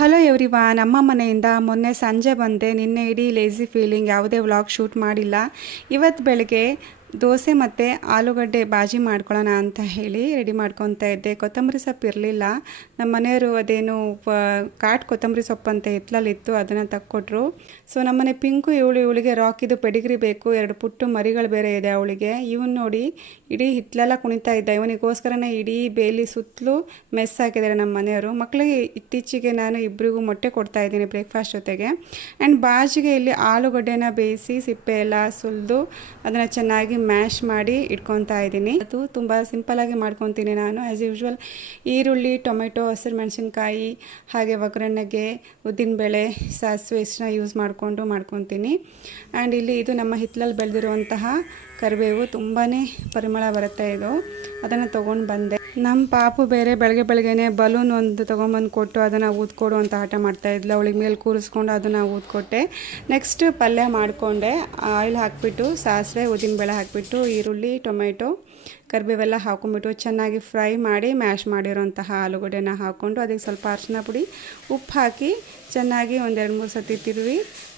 Hello everyone, ನಮ್ಮ ಮನೆಯಿಂದ ಮೊನ್ನೆ ಸಂಜೆ ಬಂದೆ. ನಿನ್ನೆ ಇಡೀ ಲೇಜಿ ಫೀಲಿಂಗ್, ಯಾವುದೇ ವ್ಲಾಗ್ ಶೂಟ್ ಮಾಡಿಲ್ಲ. ಇವತ್ತು ಬೆಳಗ್ಗೆ ದೋಸೆ ಮತ್ತು ಆಲೂಗಡ್ಡೆ ಬಾಜಿ ಮಾಡ್ಕೊಳ್ಳೋಣ ಅಂತ ಹೇಳಿ ರೆಡಿ ಮಾಡ್ಕೊತಾ ಇದ್ದೆ. ಕೊತ್ತಂಬರಿ ಸೊಪ್ಪು ಇರಲಿಲ್ಲ. ನಮ್ಮ ಮನೆಯವರು ಅದೇನು ಕಾಟ್ ಕೊತ್ತಂಬರಿ ಸೊಪ್ಪು ಅಂತ ಹಿತ್ತಲಲ್ಲಿತ್ತು, ಅದನ್ನು ತಕ್ಕೊಟ್ರು. ಸೊ ನಮ್ಮನೆ ಪಿಂಕು ಇವಳಿಗೆ ರಾಕಿದು ಪೆಡಿಗ್ರಿ ಬೇಕು. 2 ಪುಟ್ಟು ಮರಿಗಳು ಬೇರೆ ಇದೆ ಅವಳಿಗೆ. ಇವನು ನೋಡಿ ಇಡೀ ಹಿತ್ತಲೆಲ್ಲ ಕುಣಿತಾ ಇದ್ದ. ಇವನಿಗೋಸ್ಕರನೇ ಇಡೀ ಬೇಲಿ ಸುತ್ತಲೂ ಮೆಸ್ ಹಾಕಿದ್ದಾರೆ ನಮ್ಮ ಮನೆಯವರು. ಮಕ್ಕಳಿಗೆ ಇತ್ತೀಚೆಗೆ ನಾನು ಇಬ್ಬರಿಗೂ ಮೊಟ್ಟೆ ಕೊಡ್ತಾ ಇದ್ದೀನಿ ಬ್ರೇಕ್ಫಾಸ್ಟ್ ಜೊತೆಗೆ. ಆ್ಯಂಡ್ ಬಾಜಿಗೆ ಇಲ್ಲಿ ಆಲೂಗಡ್ಡೆನ ಬೇಯಿಸಿ ಸಿಪ್ಪೆ ಎಲ್ಲ ಸುಲಿದು ಅದನ್ನು ಚೆನ್ನಾಗಿ ಮ್ಯಾಶ್ ಮಾಡಿ ಇಟ್ಕೊತಾ ಇದ್ದೀನಿ. ಅದು ತುಂಬ ಸಿಂಪಲ್ಲಾಗಿ ಮಾಡ್ಕೊತೀನಿ ನಾನು. ಆ್ಯಸ್ ಯೂಶ್ವಲ್ ಈರುಳ್ಳಿ, ಟೊಮೆಟೊ, ಹಸಿರು ಮೆಣಸಿನ್ಕಾಯಿ, ಹಾಗೆ ಒಗ್ಗರಣೆಗೆ ಉದ್ದಿನಬೇಳೆ, ಸಾಸಿವೆ ಇಷ್ಟನ್ನ ಯೂಸ್ ಮಾಡಿಕೊಂಡು ಮಾಡ್ಕೊತೀನಿ. ಆ್ಯಂಡ್ ಇಲ್ಲಿ ಇದು ನಮ್ಮ ಹಿತ್ತಲಲ್ಲಿ ಬೆಳೆದಿರುವಂತಹ ಕರಿಬೇವು, ತುಂಬಾ ಪರಿಮಳ ಬರುತ್ತೆ ಇದು. ಅದನ್ನು ತೊಗೊಂಡು ಬಂದೆ. ನಮ್ಮ ಪಾಪು ಬೇರೆ ಬೆಳಗ್ಗೆನೇ ಬಲೂನ್ ಒಂದು ತೊಗೊಂಬಂದು ಕೊಟ್ಟು ಅದನ್ನು ಊದ್ಕೊಡು ಅಂತ ಆಟ ಮಾಡ್ತಾಯಿದ್ಲು. ಅವಳಿಗೆ ಮೇಲೆ ಕೂರಿಸ್ಕೊಂಡು ಅದನ್ನು ಊದ್ಕೊಟ್ಟೆ. ನೆಕ್ಸ್ಟ್ ಪಲ್ಯ ಮಾಡಿಕೊಂಡೆ. ಆಯಿಲ್ ಹಾಕಿಬಿಟ್ಟು ಸಾಸಿವೆ, ಉದ್ದಿನಬೇಳೆ ಹಾಕಿಬಿಟ್ಟು ಈರುಳ್ಳಿ, ಟೊಮೆಟೊ, ಕರಿಬೇವೆಲ್ಲ ಹಾಕೊಂಡ್ಬಿಟ್ಟು ಚೆನ್ನಾಗಿ ಫ್ರೈ ಮಾಡಿ ಮ್ಯಾಶ್ ಮಾಡಿರೋಂತಹ ಆಲೂಗಡ್ಡೆನ ಹಾಕ್ಕೊಂಡು ಅದಕ್ಕೆ ಸ್ವಲ್ಪ ಅರಿಶಿನ ಪುಡಿ, ಉಪ್ಪು ಹಾಕಿ ಚೆನ್ನಾಗಿ 1-2-3 ಸತಿ ತಿರುವಿ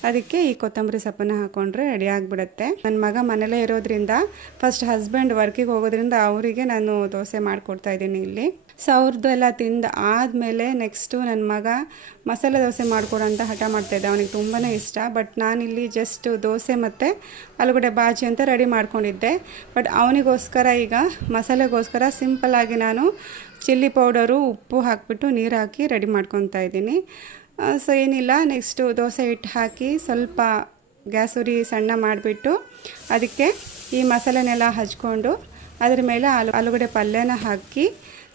ಅದಕ್ಕೆ ಈ ಕೊತ್ತಂಬರಿ ಸೊಪ್ಪನ್ನು ಹಾಕ್ಕೊಂಡ್ರೆ ರೆಡಿ ಆಗಿಬಿಡುತ್ತೆ. ನನ್ನ ಮಗ ಮನೇಲೇ ಇರೋದ್ರಿಂದ, ಫಸ್ಟ್ ಹಸ್ಬೆಂಡ್ ವರ್ಕಿಗೆ ಹೋಗೋದ್ರಿಂದ ಅವರಿಗೆ ನಾನು ದೋಸೆ ಮಾಡಿಕೊಡ್ತಾಯಿದ್ದೀನಿ ಇಲ್ಲಿ. ಸೊ ಅವ್ರದ್ದು ಎಲ್ಲ ತಿಂದು ಆದಮೇಲೆ ನೆಕ್ಸ್ಟು ನನ್ನ ಮಗ ಮಸಾಲೆ ದೋಸೆ ಮಾಡಿಕೊಡು ಅಂತ ಹಠ ಮಾಡ್ತಾಯಿದ್ದೆ. ಅವನಿಗೆ ತುಂಬಾ ಇಷ್ಟ. ಬಟ್ ನಾನಿಲ್ಲಿ ಜಸ್ಟ್ ದೋಸೆ ಮತ್ತು ಆಲೂಗಡ್ಡೆ ಬಾಜಿ ಅಂತ ರೆಡಿ ಮಾಡ್ಕೊಂಡಿದ್ದೆ. ಬಟ್ ಅವನಿಗೋಸ್ಕರ ಈಗ ಮಸಾಲೆಗೋಸ್ಕರ ಸಿಂಪಲ್ಲಾಗಿ ನಾನು ಚಿಲ್ಲಿ ಪೌಡರು, ಉಪ್ಪು ಹಾಕಿಬಿಟ್ಟು ನೀರು ಹಾಕಿ ರೆಡಿ ಮಾಡ್ಕೊತಾ ಇದ್ದೀನಿ. ಸೊ ಏನಿಲ್ಲ, ನೆಕ್ಸ್ಟು ದೋಸೆ ಹಿಟ್ಟು ಹಾಕಿ ಸ್ವಲ್ಪ ಗ್ಯಾಸ್ ಉರಿ ಸಣ್ಣ ಮಾಡಿಬಿಟ್ಟು ಅದಕ್ಕೆ ಈ ಮಸಾಲೆನೆಲ್ಲ ಹಚ್ಕೊಂಡು ಅದ್ರ ಮೇಲೆ ಆಲೂಗಡ್ಡೆ ಪಲ್ಯನ ಹಾಕಿ,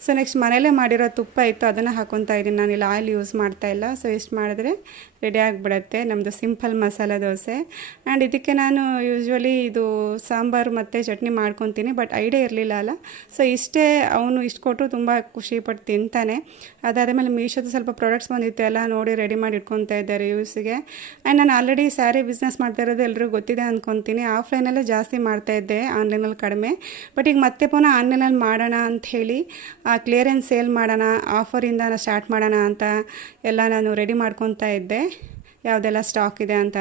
ಸೊ ನೆಕ್ಸ್ಟ್ ಮನೇಲೇ ಮಾಡಿರೋ ತುಪ್ಪ ಇತ್ತು ಅದನ್ನು ಹಾಕ್ಕೊತಾ ಇದ್ದೀನಿ. ನಾನಿಲ್ಲಿ ಆಯಿಲ್ ಯೂಸ್ ಮಾಡ್ತಾಯಿಲ್ಲ. ಸೊ ಇಷ್ಟು ಮಾಡಿದ್ರೆ ರೆಡಿ ಆಗಿಬಿಡುತ್ತೆ ನಮ್ಮದು ಸಿಂಪಲ್ ಮಸಾಲೆ ದೋಸೆ. ಆ್ಯಂಡ್ ಇದಕ್ಕೆ ನಾನು ಯೂಶ್ವಲಿ ಇದು ಸಾಂಬಾರು ಮತ್ತು ಚಟ್ನಿ ಮಾಡ್ಕೊತೀನಿ, ಬಟ್ ಐಡಿಯಾ ಇರಲಿಲ್ಲ ಅಲ್ಲ. ಸೊ ಇಷ್ಟೇ, ಅವನು ಇಷ್ಟು ಕೊಟ್ಟರು ತುಂಬ ಖುಷಿಪಟ್ಟು ತಿಂತಾನೆ. ಅದಾದಮೇಲೆ ಮೀಶೋದು ಸ್ವಲ್ಪ ಪ್ರಾಡಕ್ಟ್ಸ್ ಬಂದಿತ್ತು, ಎಲ್ಲ ನೋಡಿ ರೆಡಿ ಮಾಡಿ ಇಟ್ಕೊತಾ ಇದ್ದಾರೆ ಯೂಸಿಗೆ. ಆ್ಯಂಡ್ ನಾನು ಆಲ್ರೆಡಿ ಸ್ಯಾರಿ ಬಿಸ್ನೆಸ್ ಮಾಡ್ತಾ ಇರೋದು ಎಲ್ರಿಗೂ ಗೊತ್ತಿದೆ ಅಂದ್ಕೊತೀನಿ. ಆಫ್ಲೈನಲ್ಲೇ ಜಾಸ್ತಿ ಮಾಡ್ತಾಯಿದ್ದೆ, ಆನ್ಲೈನಲ್ಲಿ ಕಡಿಮೆ. ಬಟ್ ಈಗ ಮತ್ತೆ ಪುನಃ ಆನ್ಲೈನಲ್ಲಿ ಮಾಡೋಣ ಅಂಥೇಳಿ ಕ್ಲಿಯರೆನ್ಸ್ ಸೇಲ್ ಮಾಡೋಣ, ಆಫರಿಂದ ಸ್ಟಾರ್ಟ್ ಮಾಡೋಣ ಅಂತ ಎಲ್ಲ ನಾನು ರೆಡಿ ಮಾಡ್ಕೊತಾ ಇದ್ದೆ, ಯಾವುದೆಲ್ಲ ಸ್ಟಾಕ್ ಇದೆ ಅಂತ.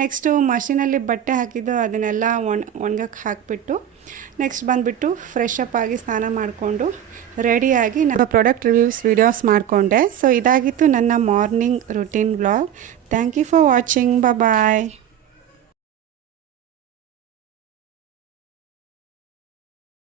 ನೆಕ್ಸ್ಟು ಮಷೀನಲ್ಲಿ ಬಟ್ಟೆ ಹಾಕಿದ್ದು ಅದನ್ನೆಲ್ಲ ಒಣಗಕ್ಕೆ ಹಾಕಿಬಿಟ್ಟು ನೆಕ್ಸ್ಟ್ ಬಂದುಬಿಟ್ಟು ಫ್ರೆಶ್ ಅಪ್ ಆಗಿ ಸ್ನಾನ ಮಾಡಿಕೊಂಡು ರೆಡಿಯಾಗಿ ನಮ್ಮ ಪ್ರಾಡಕ್ಟ್ ರಿವ್ಯೂಸ್ ವೀಡಿಯೋಸ್ ಮಾಡಿಕೊಂಡೆ. ಸೊ ಇದಾಗಿತ್ತು ನನ್ನ morning routine vlog. Thank you for watching. Bye.